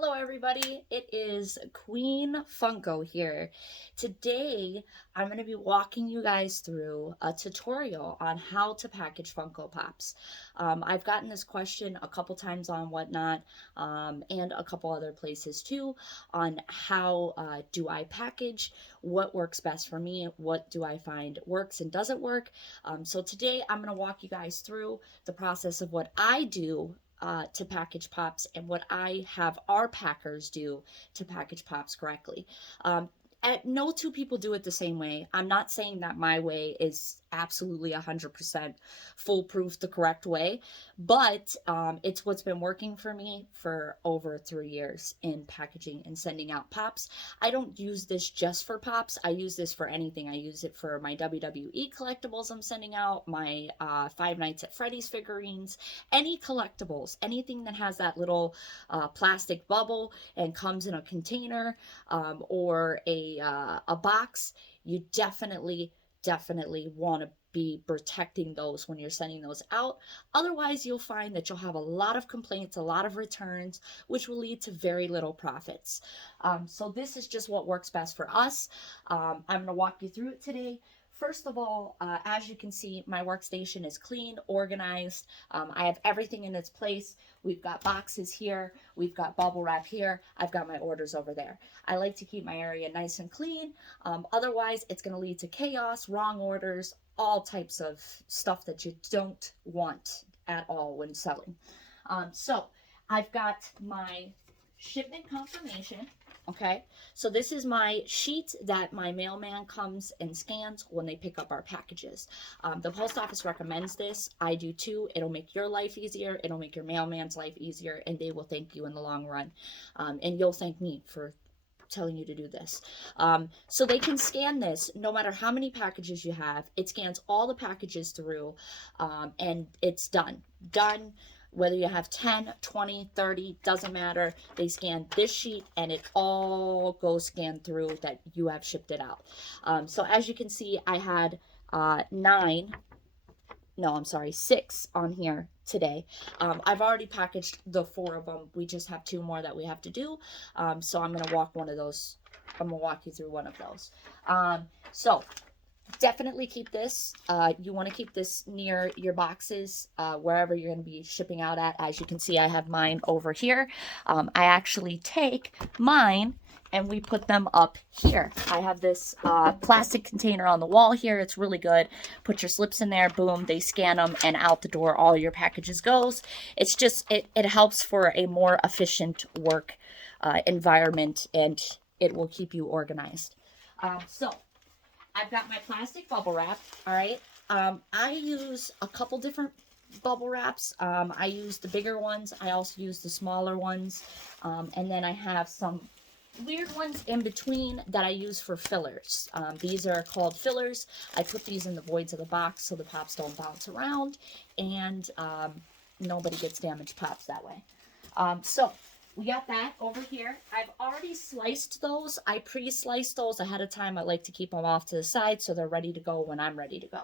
Hello everybody, it is Queen Funko here. Today I'm going to be walking you guys through a tutorial on how to package Funko Pops. I've gotten this question a couple times on Whatnot and a couple other places too on how do I package, what works best for me, what do I find works and doesn't work. So today I'm going to walk you guys through the process of what I do to package pops and what I have our packers do to package pops correctly. No two people do it the same way. I'm not saying that my way is absolutely 100% foolproof the correct way, but it's what's been working for me for over 3 years in packaging and sending out pops. I don't use this just for pops. I use this for anything. I use it for my WWE collectibles I'm sending out, my Five Nights at Freddy's figurines, any collectibles, anything that has that little plastic bubble and comes in a container or a box. You definitely want to be protecting those when you're sending those out. Otherwise, you'll find that you'll have a lot of complaints, a lot of returns, which will lead to very little profits. So this is just what works best for us. I'm going to walk you through it today. First of all, as you can see, my workstation is clean, organized. I have everything in its place. We've got boxes here. We've got bubble wrap here. I've got my orders over there. I like to keep my area nice and clean. Otherwise, it's going to lead to chaos, wrong orders, all types of stuff that you don't want at all when selling. So I've got my shipment confirmation. Okay, so this is my sheet that my mailman comes and scans when they pick up our packages. The post office recommends this. I do too. It'll make your life easier. It'll make your mailman's life easier, and they will thank you in the long run. And you'll thank me for telling you to do this. So they can scan this no matter how many packages you have. It scans all the packages through, and it's done. Whether you have 10, 20, 30, doesn't matter. They scan this sheet and it all goes scanned through that you have shipped it out. So as you can see, I had 6 on here today. I've already packaged the 4 of them. We just have 2 more that we have to do. So I'm going to walk you through one of those. So definitely keep this. You want to keep this near your boxes, wherever you're going to be shipping out at. As you can see, I have mine over here. I actually take mine and we put them up here. I have this plastic container on the wall here. It's really good. Put your slips in there, boom, they scan them, and out the door all your packages goes. It's just, it helps for a more efficient work environment, and it will keep you organized. So I've got my plastic bubble wrap, all right? I use a couple different bubble wraps. I use the bigger ones. I also use the smaller ones. And then I have some weird ones in between that I use for fillers. These are called fillers. I put these in the voids of the box so the pops don't bounce around and nobody gets damaged pops that way. So we got that over here. I've already sliced those. I pre-sliced those ahead of time. I like to keep them off to the side so they're ready to go when I'm ready to go.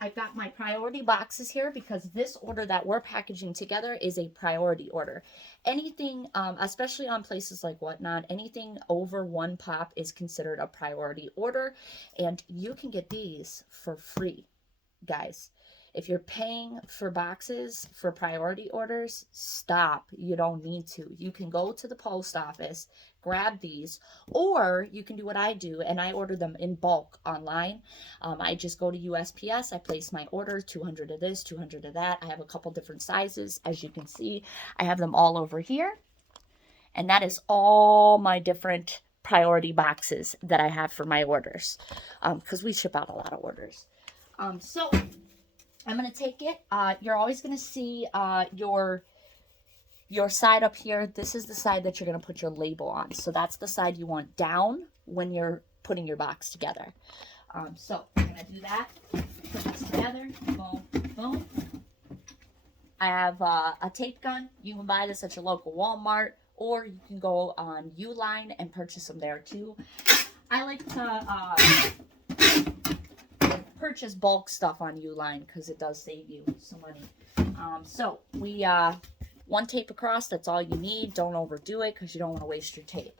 I've got my priority boxes here because this order that we're packaging together is a priority order. Anything, especially on places like Whatnot, anything over 1 pop is considered a priority order, and you can get these for free, guys. If you're paying for boxes for priority orders, stop. You don't need to. You can go to the post office, grab these, or you can do what I do, and I order them in bulk online. I just go to USPS, I place my order, 200 of this, 200 of that. I have a couple different sizes. As you can see, I have them all over here. And that is all my different priority boxes that I have for my orders, because we ship out a lot of orders. So I'm going to take it. You're always going to see your side up here. This is the side that you're going to put your label on. So that's the side you want down when you're putting your box together. So I'm going to do that. Put this together. Boom, boom. I have a tape gun. You can buy this at your local Walmart, or you can go on Uline and purchase them there too. I like to purchase bulk stuff on Uline because it does save you some money. So we 1 tape across, that's all you need. Don't overdo it because you don't want to waste your tape.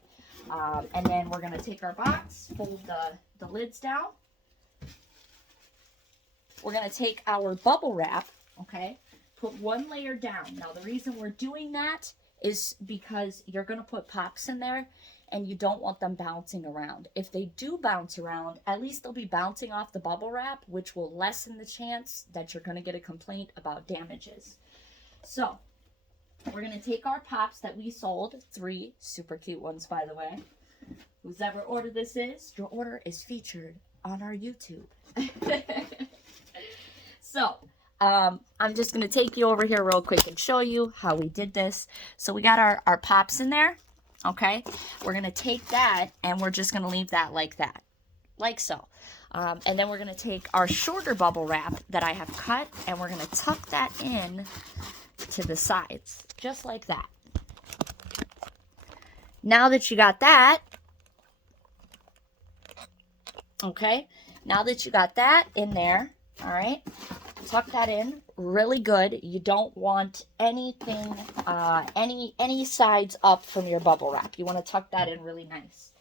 And then we're going to take our box, fold the lids down. We're going to take our bubble wrap, okay, put 1 layer down. Now, the reason we're doing that is because you're going to put pops in there and you don't want them bouncing around. If they do bounce around, at least they'll be bouncing off the bubble wrap, which will lessen the chance that you're going to get a complaint about damages. So, we're going to take our pops that we sold, 3 super cute ones, by the way. Who's ever ordered this is, your order is featured on our YouTube. So, I'm just going to take you over here real quick and show you how we did this. So, we got our pops in there, okay? We're going to take that, and we're just going to leave that, like so. And then we're going to take our shorter bubble wrap that I have cut, and we're going to tuck that in to the sides, just like that. Now that you got that, okay, now that you got that in there, all right, tuck that in really good. You don't want anything, any sides up from your bubble wrap. You want to tuck that in really nice.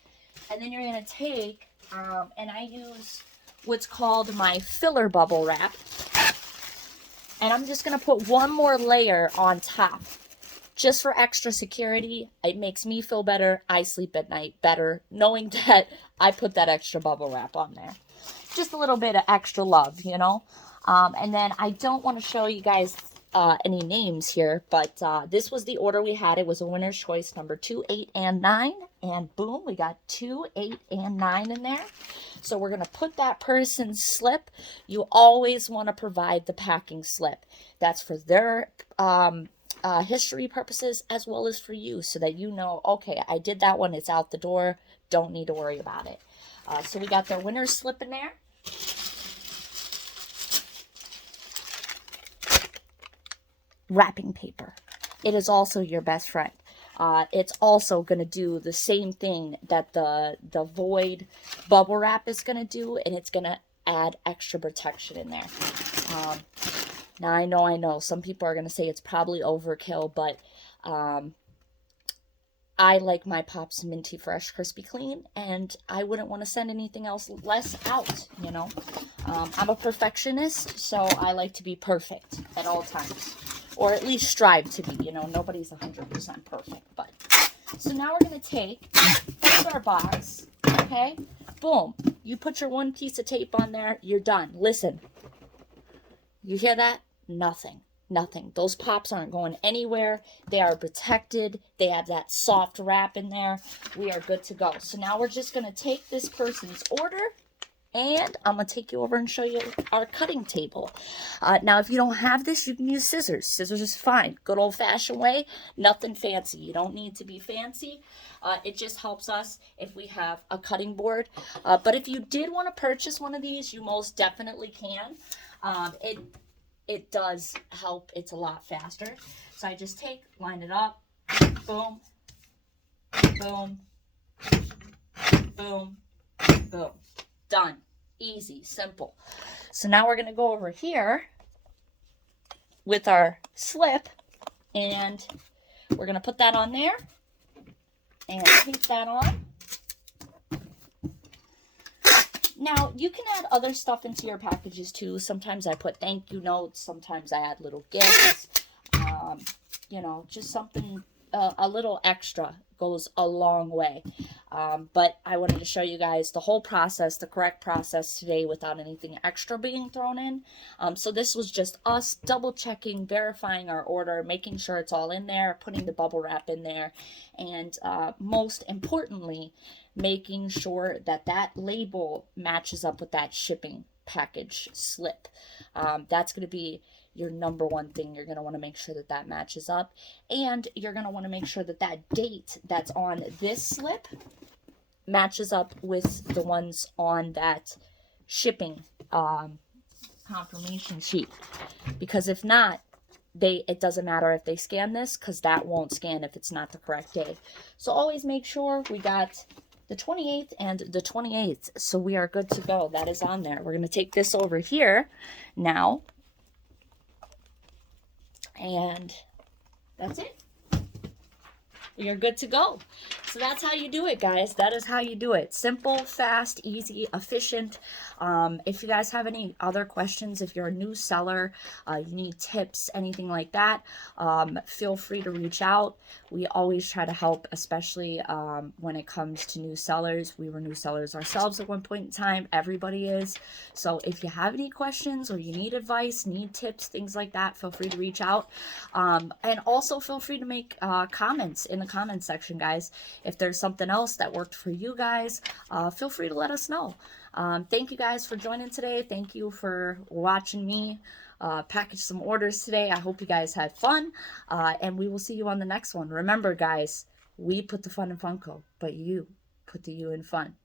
And then you're going to take, and I use what's called my filler bubble wrap. And I'm just going to put 1 more layer on top. Just for extra security, it makes me feel better. I sleep at night better knowing that I put that extra bubble wrap on there. Just a little bit of extra love, you know. And then I don't want to show you guys any names here, but this was the order we had. It was a winner's choice number 2, 8, and 9. And boom, we got 2, 8, and 9 in there. So we're going to put that person's slip. You always want to provide the packing slip. That's for their history purposes as well as for you, so that you know, okay, I did that one, it's out the door, don't need to worry about it. So we got their winner's slip in there. Wrapping paper. It is also your best friend. It's also going to do the same thing that the Void bubble wrap is going to do, and it's going to add extra protection in there. Now, I know, some people are going to say it's probably overkill, but I like my Pops minty fresh, crispy clean, and I wouldn't want to send anything else less out, you know. I'm a perfectionist, so I like to be perfect at all times, or at least strive to be, you know. Nobody's 100% perfect, but. So now we're going to take our box, okay? Boom. You put your 1 piece of tape on there, you're done. Listen. You hear that? Nothing. Nothing. Those pops aren't going anywhere. They are protected. They have that soft wrap in there. We are good to go. So now we're just going to take this person's order, and I'm going to take you over and show you our cutting table. Now, if you don't have this, you can use scissors. Scissors is fine. Good old-fashioned way. Nothing fancy. You don't need to be fancy. It just helps us if we have a cutting board. But if you did want to purchase one of these, you most definitely can. It does help. It's a lot faster. So I just line it up, boom, boom, boom, boom. Done. Easy, simple. So now we're going to go over here with our slip, and we're going to put that on there and tape that on. Now, you can add other stuff into your packages, too. Sometimes I put thank you notes. Sometimes I add little gifts. You know, just something, a little extra goes a long way. But I wanted to show you guys the whole process, the correct process today without anything extra being thrown in. So this was just us double checking, verifying our order, making sure it's all in there, putting the bubble wrap in there, and most importantly, making sure that that label matches up with that shipping package slip. That's going to be your number one thing. You're going to want to make sure that that matches up, and you're going to want to make sure that that date that's on this slip matches up with the ones on that shipping confirmation sheet, because if not, it doesn't matter if they scan this, because that won't scan if it's not the correct day. So always make sure we got the 28th and the 28th, so we are good to go. That is on there. We're going to take this over here now, and That's it. You're good to go. So that's how you do it, guys. That is how you do it. Simple, fast, easy, efficient. If you guys have any other questions, if you're a new seller, you need tips, anything like that, feel free to reach out. We always try to help, especially when it comes to new sellers. We were new sellers ourselves at one point in time. Everybody is. So if you have any questions or you need advice, need tips, things like that, feel free to reach out. And also feel free to make comments in the comments section, guys. If there's something else that worked for you guys, feel free to let us know. Thank you guys for joining today. Thank you for watching me package some orders today. I hope you guys had fun, and we will see you on the next one. Remember, guys, we put the fun in Funko, but you put the you in fun.